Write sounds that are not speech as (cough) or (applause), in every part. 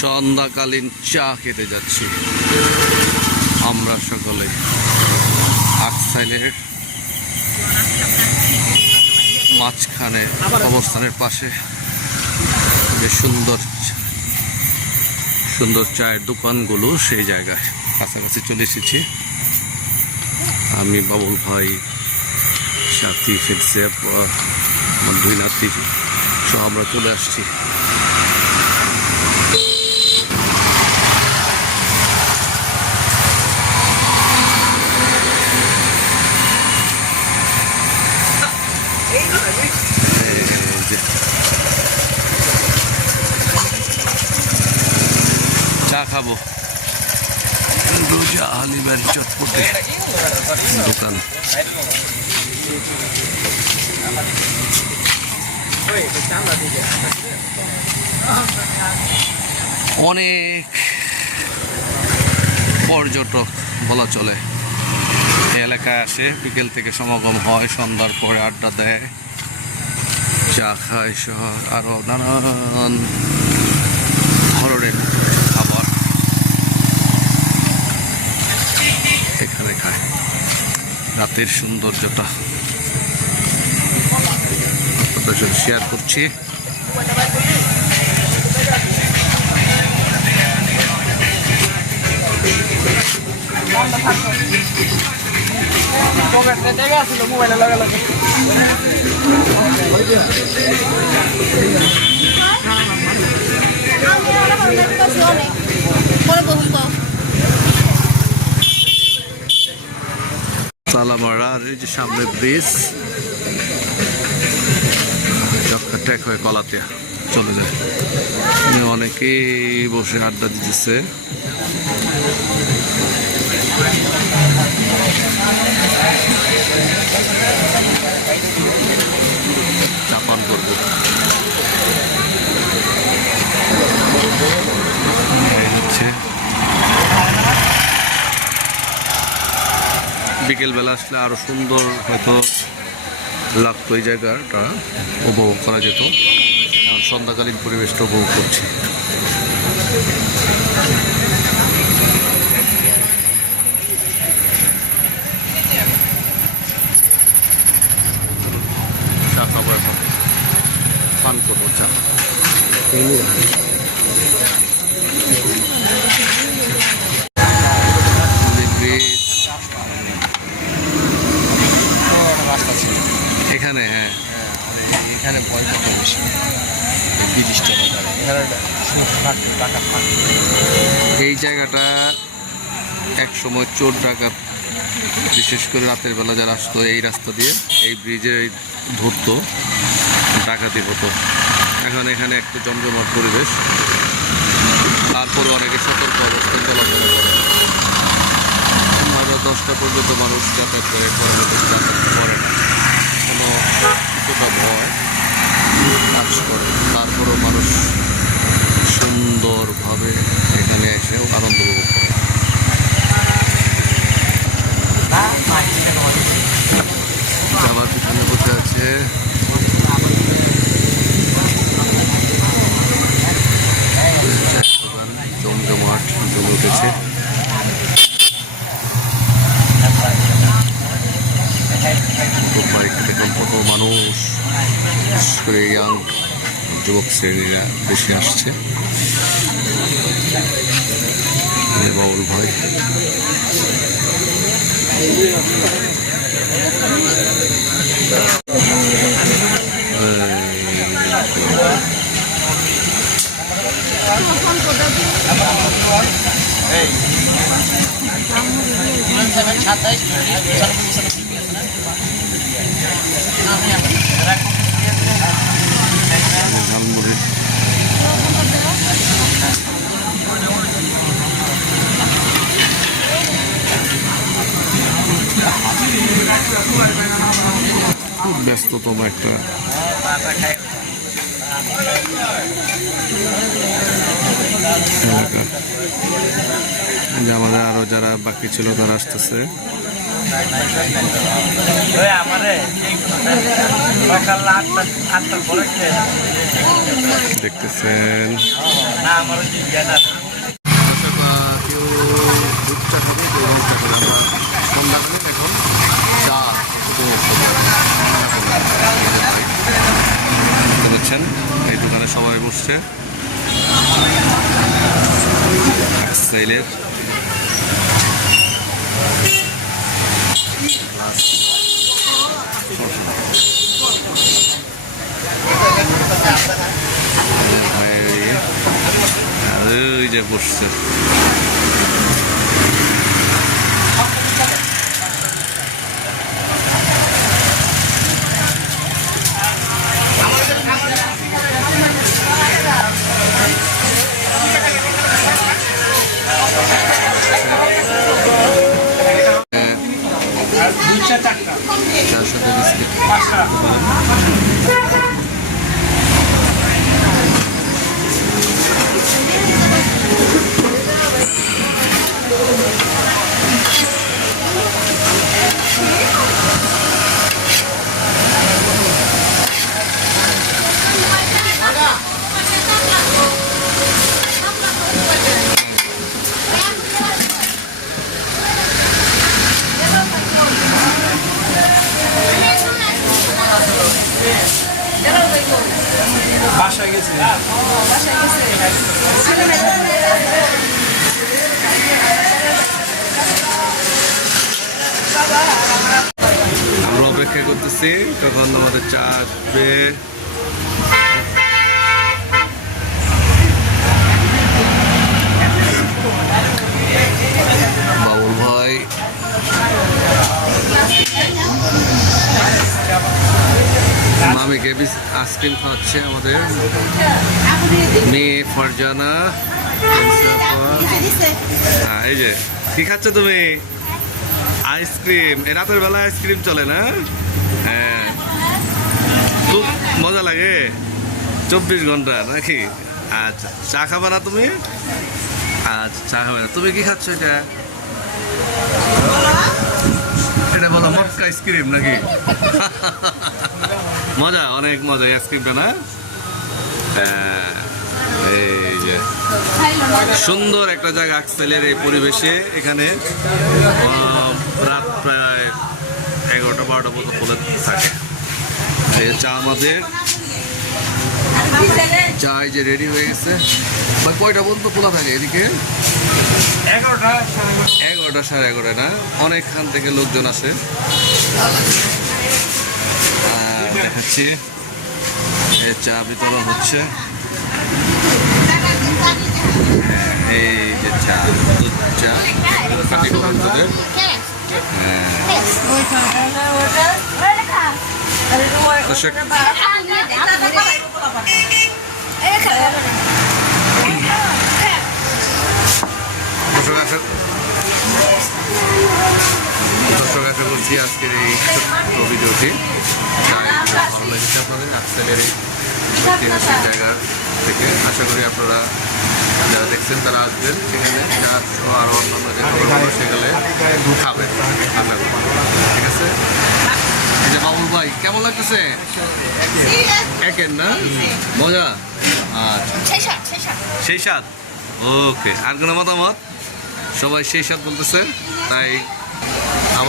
সন্ধ্যাকালীন চা খেতে যাচ্ছি। আমরা সকলে আকসাইলের মাঝখানে অবস্থানের পাশে যে সুন্দর সুন্দর চায়ের দোকানগুলো সেই জায়গায় কাছাকাছি চলে এসেছি। আমি বাবুল ভাই, সাথী ফিরছে দুই নাতি সহ আমরা চলে আসছি। চা খাব রোজা আলিবার চটপটে। দোকান। অনেক পর্যটক বলা চলে। এলাকায় আসে, বিকেল থেকে সমাগম হয়, সন্ধ্যার পরে আড্ডা দেয়। চা খায় সহ আরও নানান ধরনের খাবার এখানে খায় রাতের সৌন্দর্যটা আপনাদের সাথে শেয়ার করছি। মোবাইলে লাগা লাগে পরে বহু কম সালামারা আর এই যে সামনে ব্রিজ। ট্র্যাক হয়ে কলাতে চলে যায়। অনেকেই বসে আড্ডা দিতেছে। চাপান করব এই হচ্ছে বিকেলবেলা আসলে আরও সুন্দর হয়তো লাগতো এই জায়গাটা উপভোগ করা যেত। সন্ধ্যাকালীন পরিবেশটা উপভোগ করছি। চা খাব এখন। পান করব চা ব্রিজ রাস্তা ছিল এখানে হ্যাঁ এখানে ভয় কত বেশি তিরিশ টাকা এখানে সুদ থাকতো টাকা থাকতো এই জায়গাটা এক সময় চোর ডাকাত, বিশেষ করে রাতের বেলা যারা আসতো এই রাস্তা দিয়ে, এই ব্রিজে ধরতো ডাকাতি হতো। এখন এখানে একটা জমজমাট পরিবেশ তারপরে অনেকে সতর্ক অবস্থায় চলাচল করে। নয়টা দশটা পর্যন্ত মানুষ যাতায়াত করে না কোনো কিছুটা ভয় কাজ করে তারপরেও মানুষ সুন্দরভাবে এখানে এসেও আনন্দ উপভোগ করে আমার পিছনে বসে আছে চায়ের দোকান জমজমাট জমে উঠেছে কত বাইক দেখুন কত মানুষ বিশেষ করে ইয়াং যুবক শ্রেণীরা বেশি আসছে। এই ভয় ঝালমুড়ি খুব ব্যস্ততম একটা এলাকা। যে আমাদের আরও যারা বাকি ছিল তারা আসতেছে দেখতেছেন কেউ দুধ চা খাবে কেউ রং চা খাবে আমরা সন্ধ্যাকালীন এখন চা উপভোগ করব। পাচ্ছেন এই দোকানে সবাই বসছে। ওই যে বসছে। বাসায় গেছে? আমরা অপেক্ষা করতেছি তখন আমাদের চা আসবে বাবুল ভাই মামিকে বিস আইসক্রিম খাওয়াচ্ছে আমাদের। মেয়ে ফারজানা এই যে, কি খাচ্ছ তুমি? আইসক্রিম। এ রাতের বেলা আইসক্রিম চলে না? হ্যাঁ। খুব মজা লাগে। চব্বিশ ঘণ্টা, নাকি? আচ্ছা চা খাবে না তুমি? আচ্ছা চা খাবে না। তুমি কি খাচ্ছ এটা? এটা বলো মক্কা আইসক্রিম নাকি? (laughs) মজা অনেক মজা আইসক্রিমটা না? হ্যাঁ, এই যে। সুন্দর একটা জায়গা আকসেলের এই পরিবেশে এখানে। রাত প্রায় এগারোটা বারোটা পর্যন্ত খোলা থাকে। এই চা আমাদের। চা এই যে রেডি হয়ে গেছে। ভাই কয়টা পর্যন্ত খোলা থাকে এদিকে? এগারোটা সাড়ে এগারোটা না? অনেকখান থেকে লোকজন আসে। দেখাচ্ছি। এই চা বিতরণ হচ্ছে। এই যে চা দুধ চা। হ্যাঁ। দর্শক আশা করছি আজকের এই ছোট্ট ভিডিওটি লেগেছে আপনাদের এই ঐতিহাসিক জায়গা থেকে। আশা করি আপনারা যারা দেখছেন তারা আসবেন সেখানে। চা সহ আরও অন্যান্য যে খাবারগুলো সেখানে খাবেন। আশা করি। ঠিক আছে? এই যে বাবুল ভাই কেমন লাগতেছে? একের না? মজা? আচ্ছা। সেই স্বাদ ওকে। আর কোনো মতামত? সবাই সেই স্বাদ বলতেছে। তাই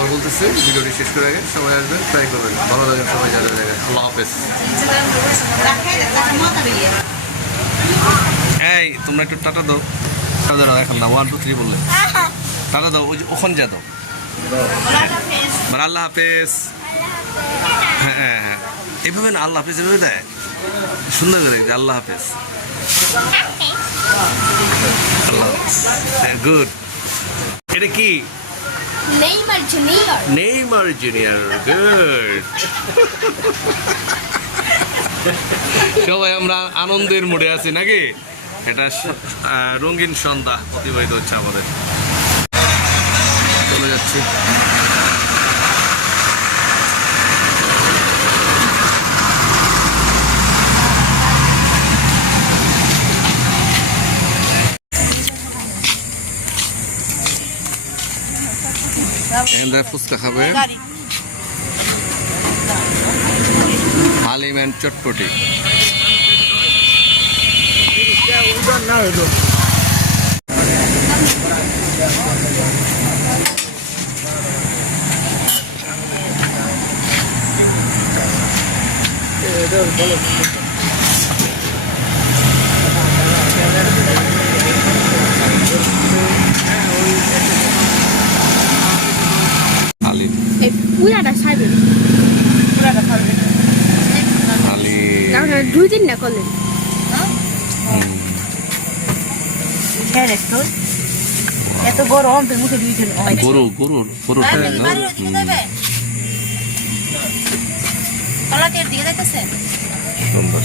আবার বলতেছে, ভিডিওটি শেষ করে আগে সবাই আসবেন ট্রাই করবেন। ভালো লাগেন সবাই যারা জায়গায় আল্লাহ হাফেজ। এই, তোমরা একটু টাটা দাও। টাটা দাও এখন না ওয়ান টু থ্রি বললে। টাটা দাও, ওই যে ওখানে যা দাও। মানে আল্লাহ হাফেজ। হ্যাঁ হ্যাঁ হ্যাঁ। এভাবে না, আল্লাহ হাফেজ এভাবে দেয়? সুন্দর করে আল্লাহ হাফেজ। আল্লাহ হ্যাঁ গুড এটা কি? Neymar Junior. Neymar Junior, good সবাই আমরা আনন্দের মোড়ে আছি নাকি? এটা রঙিন সন্ধ্যা অতিবাহিত হচ্ছে আমাদের। চলে যাচ্ছি। এন্ড ফুচকা খাবে? হালিম অ্যান্ড চটপটি। আলি দুই দিন না করলেন হ্যাঁ এত গরম মুখে দিন গরু গরুর গরুর হ্যাঁ, দিকে সুন্দর।